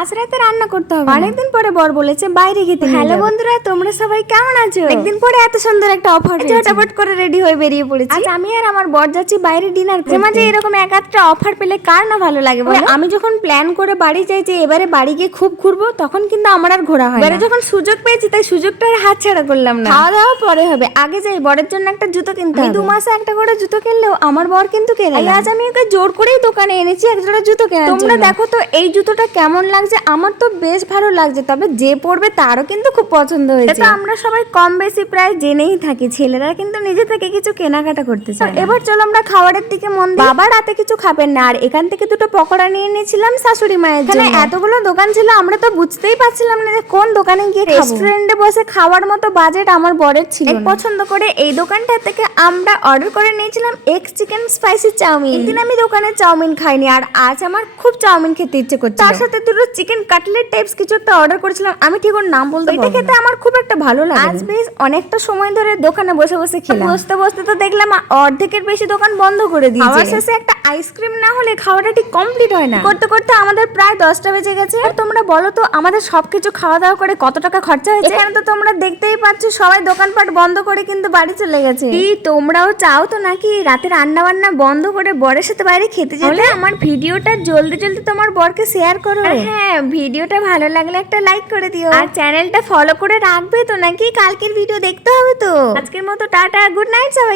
আজ রাতে রান্না করতে হবে। অনেকদিন পরে বর বলেছে বাইরে খেতে। হ্যালো বন্ধুরা, তোমরা সবাই কেমন আছো? একদিন পরে এত সুন্দর একটা অফার, ঝটাপট করে রেডি হয়ে বেরিয়ে পড়েছি। আজ আমি আর আমার বর যাচ্ছি বাইরে ডিনার করতে। মাঝে এরকম এক একটা অফার পেলে কার না ভালো লাগে বলো? আমি যখন প্ল্যান করে বাড়ি যাই যে এবারে বাড়ি গিয়ে খুব ঘুরবো, তখন কিন্তু আমার আর ঘোরা হয় না। এবারে যখন সুযোগ পেয়েছি তাই সুযোগটা আর হাত ছাড়া করলাম না। খাওয়া দাওয়া পরে হবে, আগে যাই বরের জন্য একটা জুতো কিনতে হবে। 2 মাসে একটা করে জুতো কিনলেও আমার বর কিন্তু কেনে না। আজ আমি ওকে জোর করেই দোকানে এনেছি এক জোড়া জুতো কেনার জন্য। তোমরা দেখো তো এই জুতোটা কেমন লাগছে, আমার তো বেশ ভালো লাগছে, তবে যে পরবে তারও কিন্তু খুব পছন্দ হয়েছে। এটা আমরা সবাই কম বেশি প্রায় জেনেই থাকি, ছেলেরা কিন্তু নিজে থেকে কিছু কেনাকাটা করতে চায়। এবার চলো আমরা খাবারের দিকে মন দিই। বাবা রাতে কিছু খাবেন না, আর এখান থেকে 2টো পকোড়া নিয়ে নিয়েছিলাম শাশুড়ি মায়ের জন্য। এতগুলো দোকান ছিল, আমরা তো বুঝতেই পারছিলাম না যে কোন দোকানে গিয়ে খাবো। রেস্টুরেন্টে বসে খাওয়ার মতো বাজেট আমার বরের ছিল না। পছন্দ করে এই দোকানটা থেকে আমরা অর্ডার করে নিয়েছিলাম এগ চিকেন স্পাইসি চাউমিন। একদিন আমি দোকানে চাউমিন খাইনি, আর আজ আমার খুব চাউমিন খেতে ইচ্ছে করছে। তার সাথে 2টো চিকেন কাটলেট টাইপস কিছু একটা অর্ডার করেছিলাম, আমি ঠিক ওর নাম বলতে পারবো না। এটা খেতে আমার খুব একটা ভালো লাগে। আজ বেশ অনেকটা সময় ধরে দোকানে বসে বসে খেলাম। বসতে বসতে তো দেখলাম অর্ধেকের বেশি দোকান বন্ধ করে দিয়েছে। খাওয়ার শেষে একটা আইসক্রিম না হলে খাওয়াটা ঠিক কমপ্লিট হয় না। করতে করতে আমাদের প্রায় 10টা বেজে গেছে। আর তোমরা বলো তো আমাদের সবকিছু খাওয়া দাওয়া করে কত টাকা খরচা হয়েছে? এখানে তো তোমরা দেখতেই পাচ্ছ সবাই দোকানপাট বন্ধ করে কিন্তু বাড়ি চলে গেছে। কি তোমরাও চাও তো নাকি রাতে রান্না বান্না বন্ধ করে বরের সাথে বাইরে খেতে যেতে? আমার ভিডিওটা জলদি জলদি তোমার বরকে শেয়ার করো। হ্যাঁ, ভিডিওটা ভালো লাগলে একটা লাইক করে দিও, আর চ্যানেলটা ফলো করে রাখবে তো নাকি? কালকের ভিডিও দেখতে হবে তো। আজকের মতো টাটা, গুড নাইট সবাই।